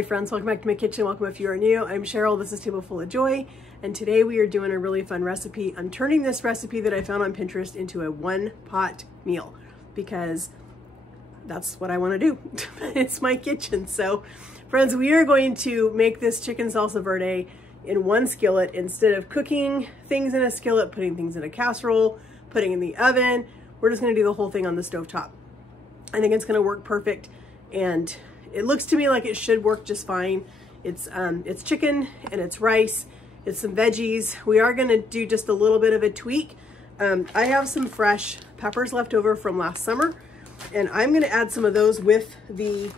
Hi friends, welcome back to my kitchen. Welcome if you are new. I'm Cheryl, this is Table Full of Joy, and today we are doing a really fun recipe. I'm turning this recipe that I found on Pinterest into a one-pot meal because that's what I want to do. It's my kitchen. So friends, we are going to make this chicken salsa verde in one skillet instead of cooking things in a skillet, putting things in a casserole, putting in the oven. We're just going to do the whole thing on the stovetop. I think it's going to work perfect, and it looks to me like it should work just fine. It's chicken and it's rice, it's some veggies. We are going to do just a little bit of a tweak. I have some fresh peppers left over from last summer, and I'm going to add some of those with the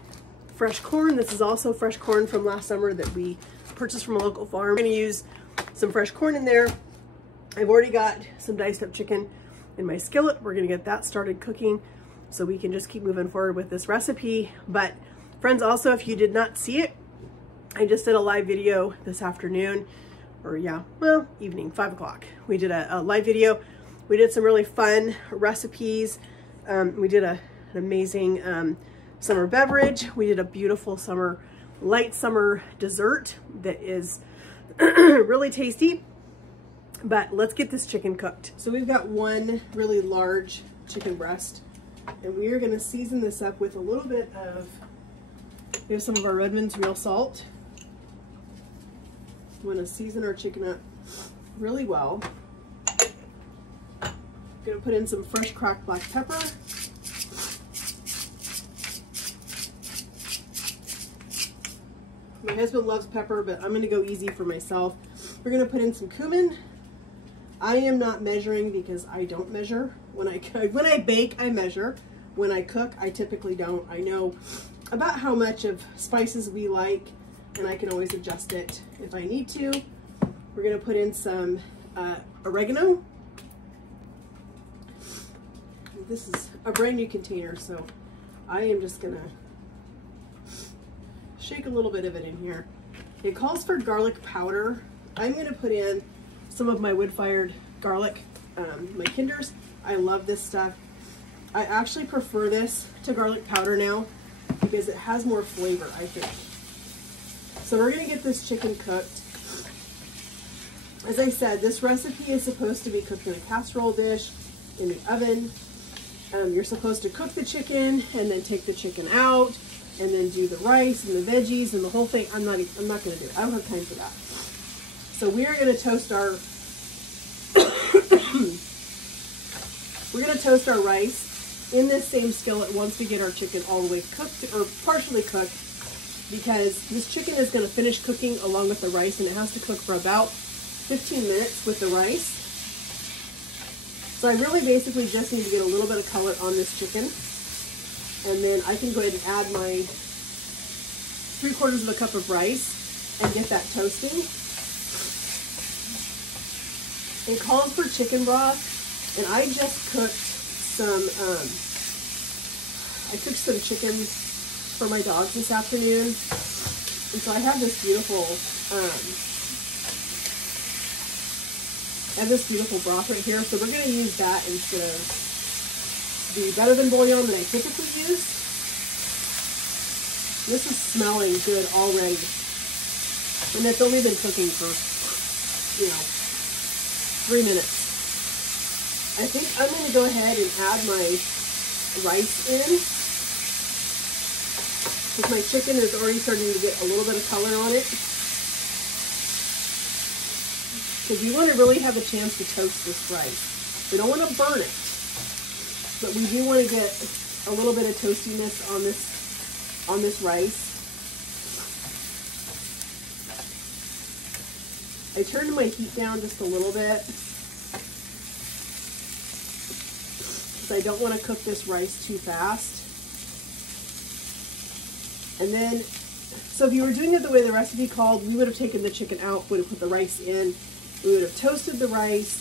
fresh corn. This is also fresh corn from last summer that we purchased from a local farm. I'm going to use some fresh corn in there. I've already got some diced up chicken in my skillet. We're going to get that started cooking so we can just keep moving forward with this recipe. But friends, also, if you did not see it, I just did a live video this afternoon, or evening, 5 o'clock. We did a live video. We did some really fun recipes. We did an amazing summer beverage. We did a beautiful light summer dessert that is really tasty. But let's get this chicken cooked. So we've got one really large chicken breast, and we are gonna season this up with a little bit of, we have some of our Redmond's real salt. We want to season our chicken up really well. Gonna put in some fresh cracked black pepper. My husband loves pepper, but I'm gonna go easy for myself. We're gonna put in some cumin. I am not measuring because I don't measure. When I bake, I measure. When I cook, I typically don't. I know about how much of spices we like, and I can always adjust it if I need to. We're gonna put in some oregano. This is a brand new container, so I am just gonna shake a little bit of it in here. It calls for garlic powder. I'm gonna put in some of my wood-fired garlic, my Kinders. I love this stuff. I actually prefer this to garlic powder now because it has more flavor, I think. So we're gonna get this chicken cooked. As I said, this recipe is supposed to be cooked in a casserole dish in the oven. You're supposed to cook the chicken and then take the chicken out and then do the rice and the veggies and the whole thing. I'm not gonna do it. I don't have time for that. So we are gonna toast our rice in this same skillet once we get our chicken all the way cooked or partially cooked, because this chicken is going to finish cooking along with the rice, and it has to cook for about 15 minutes with the rice. So I really basically just need to get a little bit of color on this chicken, and then I can go ahead and add my 3/4 of a cup of rice and get that toasting. It calls for chicken broth, and I just cooked some chicken for my dogs this afternoon, and so I have this beautiful broth right here. So we're going to use that instead of the better than bouillon that I typically use. This is smelling good already, and it's only been cooking for 3 minutes. I think I'm going to go ahead and add my rice in, because my chicken is already starting to get a little bit of color on it. Because you want to really have a chance to toast this rice. We don't want to burn it, but we do want to get a little bit of toastiness on this rice. I turned my heat down just a little bit, I don't want to cook this rice too fast. And then, so if you were doing it the way the recipe called, we would have taken the chicken out, would have put the rice in, we would have toasted the rice,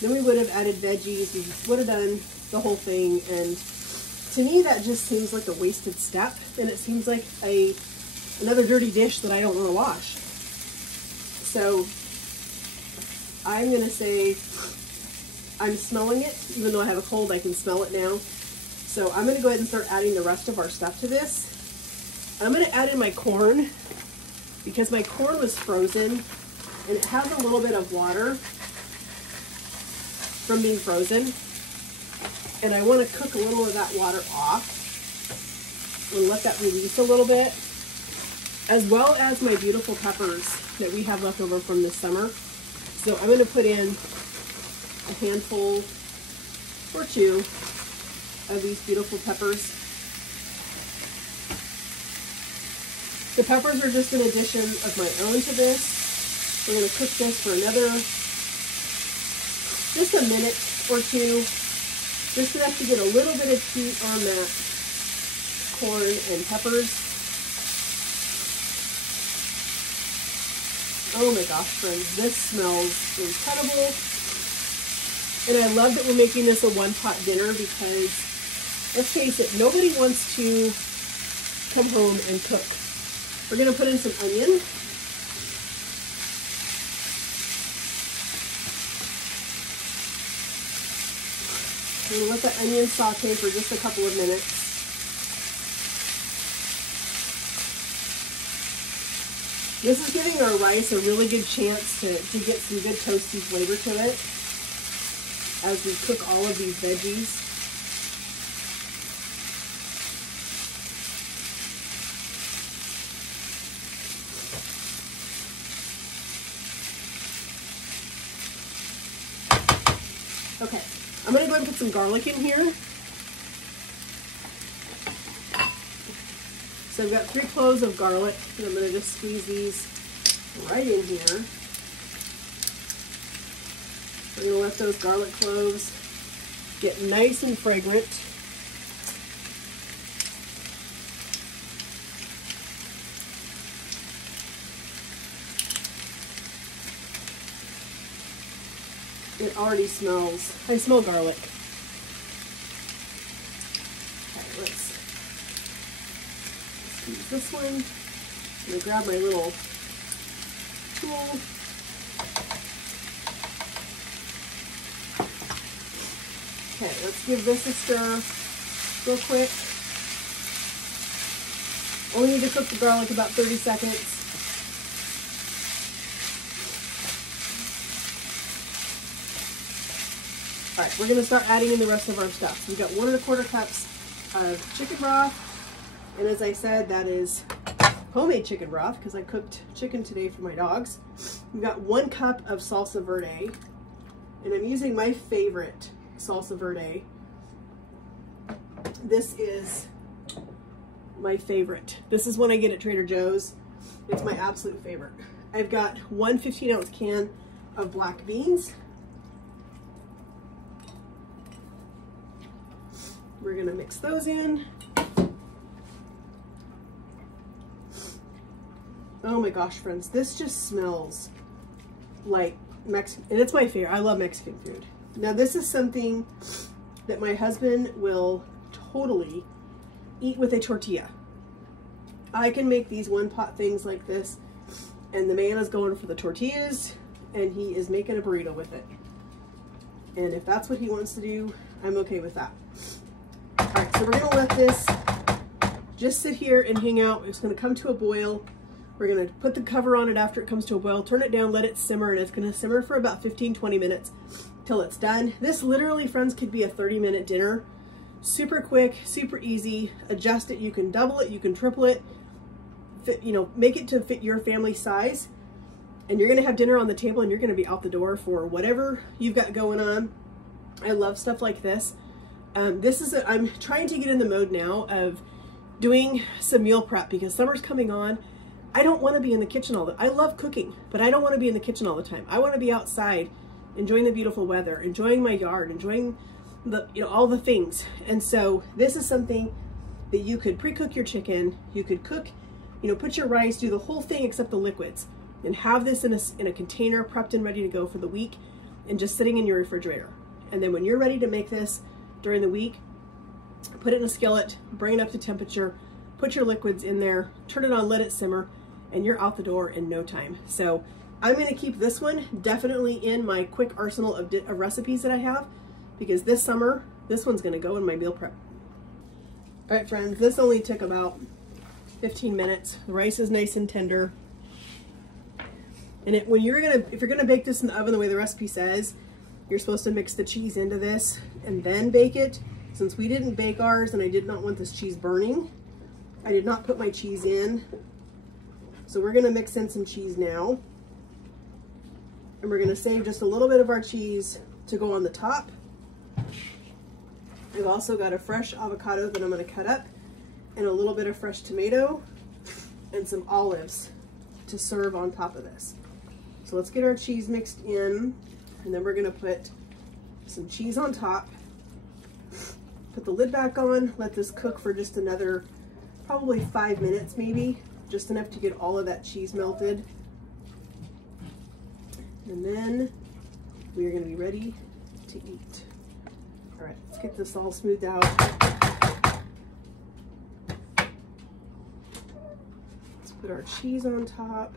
then we would have added veggies, we would have done the whole thing. And to me, that just seems like a wasted step, and it seems like another dirty dish that I don't want to wash. So I'm going to say, I'm smelling it. Even though I have a cold, I can smell it now. So I'm going to go ahead and start adding the rest of our stuff to this. I'm going to add in my corn because my corn was frozen and it has a little bit of water from being frozen, and I want to cook a little of that water off and let that release a little bit, as well as my beautiful peppers that we have left over from this summer. So I'm going to put in a handful or two of these beautiful peppers. The peppers are just an addition of my own to this. We're going to cook this for just a minute or two, just enough to get a little bit of heat on that corn and peppers. Oh my gosh, friends, this smells incredible. And I love that we're making this a one-pot dinner because, let's face it, nobody wants to come home and cook. We're going to put in some onion. I'm going to let the onion saute for just a couple of minutes. This is giving our rice a really good chance to get some good toasty flavor to it as we cook all of these veggies. Okay, I'm going to go ahead and put some garlic in here. So I've got 3 cloves of garlic, and I'm going to just squeeze these right in here. We're going to let those garlic cloves get nice and fragrant. It already smells. I smell garlic. Okay, let's use this one. I'm going to grab my little tool. Okay, let's give this a stir real quick. Only need to cook the garlic about 30 seconds. All right, we're going to start adding in the rest of our stuff. We've got 1 1/4 cups of chicken broth. And as I said, that is homemade chicken broth because I cooked chicken today for my dogs. We've got 1 cup of salsa verde. And I'm using my favorite salsa verde. This is my favorite. This is one I get at Trader Joe's. It's my absolute favorite. I've got 1 15-ounce can of black beans. We're gonna mix those in. Oh my gosh, friends, this just smells like Mexican, and it's my favorite. I love Mexican food. Now this is something that my husband will totally eat with a tortilla. I can make these one-pot things like this, and the man is going for the tortillas, and he is making a burrito with it. And if that's what he wants to do, I'm okay with that. All right, so we're gonna let this just sit here and hang out. It's gonna come to a boil. We're gonna put the cover on it after it comes to a boil, turn it down, let it simmer, and it's gonna simmer for about 15-20 minutes till it's done. This literally, friends, could be a 30-minute dinner. Super quick, super easy. Adjust it. You can double it, you can triple it. Fit, you know, make it to fit your family size, and you're gonna have dinner on the table, and you're gonna be out the door for whatever you've got going on. I love stuff like this. I'm trying to get in the mode now of doing some meal prep because summer's coming on. I don't want to be in the kitchen all the time. I love cooking, but I don't want to be in the kitchen all the time. I want to be outside, enjoying the beautiful weather, enjoying my yard, enjoying the, you know, all the things. And so this is something that you could pre-cook your chicken. You could cook, you know, put your rice, do the whole thing except the liquids, and have this in a container prepped and ready to go for the week, and just sitting in your refrigerator. And then when you're ready to make this during the week, put it in a skillet, bring it up to temperature, put your liquids in there, turn it on, let it simmer, and you're out the door in no time. So I'm gonna keep this one definitely in my quick arsenal of recipes that I have, because this summer, this one's gonna go in my meal prep. All right, friends, this only took about 15 minutes. The rice is nice and tender. And if you're gonna bake this in the oven the way the recipe says, you're supposed to mix the cheese into this and then bake it. Since we didn't bake ours and I did not want this cheese burning, I did not put my cheese in. So we're gonna mix in some cheese now. And we're gonna save just a little bit of our cheese to go on the top. I've also got a fresh avocado that I'm gonna cut up and a little bit of fresh tomato and some olives to serve on top of this. So let's get our cheese mixed in, and then we're gonna put some cheese on top, put the lid back on, let this cook for just another probably 5 minutes maybe, just enough to get all of that cheese melted. And then we are gonna be ready to eat. All right, let's get this all smoothed out. Let's put our cheese on top.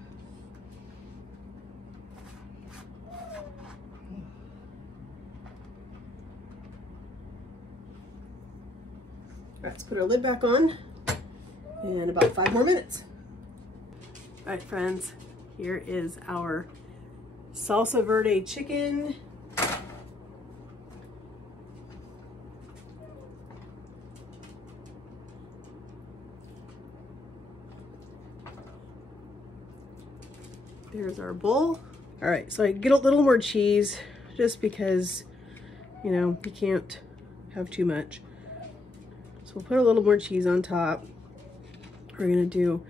All right, let's put our lid back on in about 5 more minutes. All right, friends, here is our Salsa Verde chicken. There's our bowl. All right, so I get a little more cheese just because, you know, you can't have too much. So we'll put a little more cheese on top. We're gonna do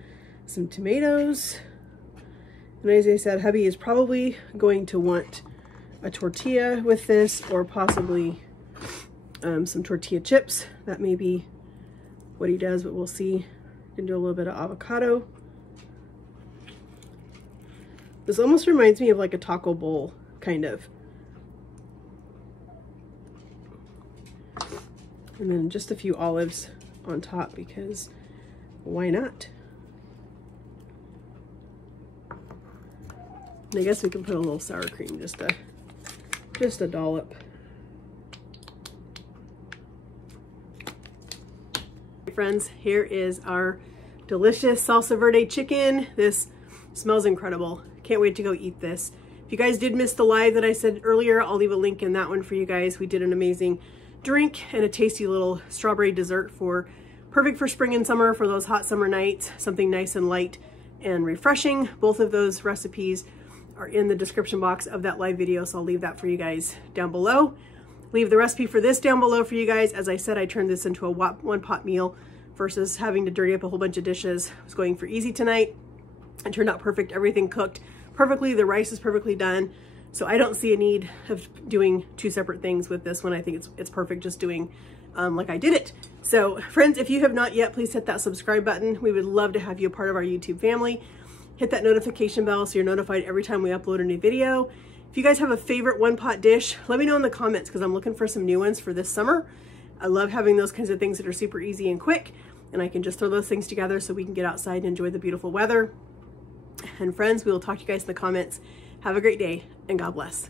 some tomatoes. And as I said, hubby is probably going to want a tortilla with this, or possibly some tortilla chips. That may be what he does, but we'll see. You can do a little bit of avocado. This almost reminds me of like a taco bowl, kind of. And then just a few olives on top, because why not? And I guess we can put a little sour cream, just a dollop. Friends, here is our delicious Salsa Verde chicken. This smells incredible. Can't wait to go eat this. If you guys did miss the live that I said earlier, I'll leave a link in that one for you guys. We did an amazing drink and a tasty little strawberry dessert perfect for spring and summer, for those hot summer nights, something nice and light and refreshing. Both of those recipes are in the description box of that live video, so I'll leave that for you guys down below. Leave the recipe for this down below for you guys. As I said, I turned this into a one-pot meal versus having to dirty up a whole bunch of dishes. I was going for easy tonight. It turned out perfect. Everything cooked perfectly. The rice is perfectly done. So I don't see a need of doing 2 separate things with this one. I think it's perfect just doing like I did it. So friends, if you have not yet, please hit that subscribe button. We would love to have you a part of our YouTube family. Hit that notification bell so you're notified every time we upload a new video. If you guys have a favorite one-pot dish, let me know in the comments, because I'm looking for some new ones for this summer. I love having those kinds of things that are super easy and quick, and I can just throw those things together so we can get outside and enjoy the beautiful weather. And friends, we will talk to you guys in the comments. Have a great day, and God bless.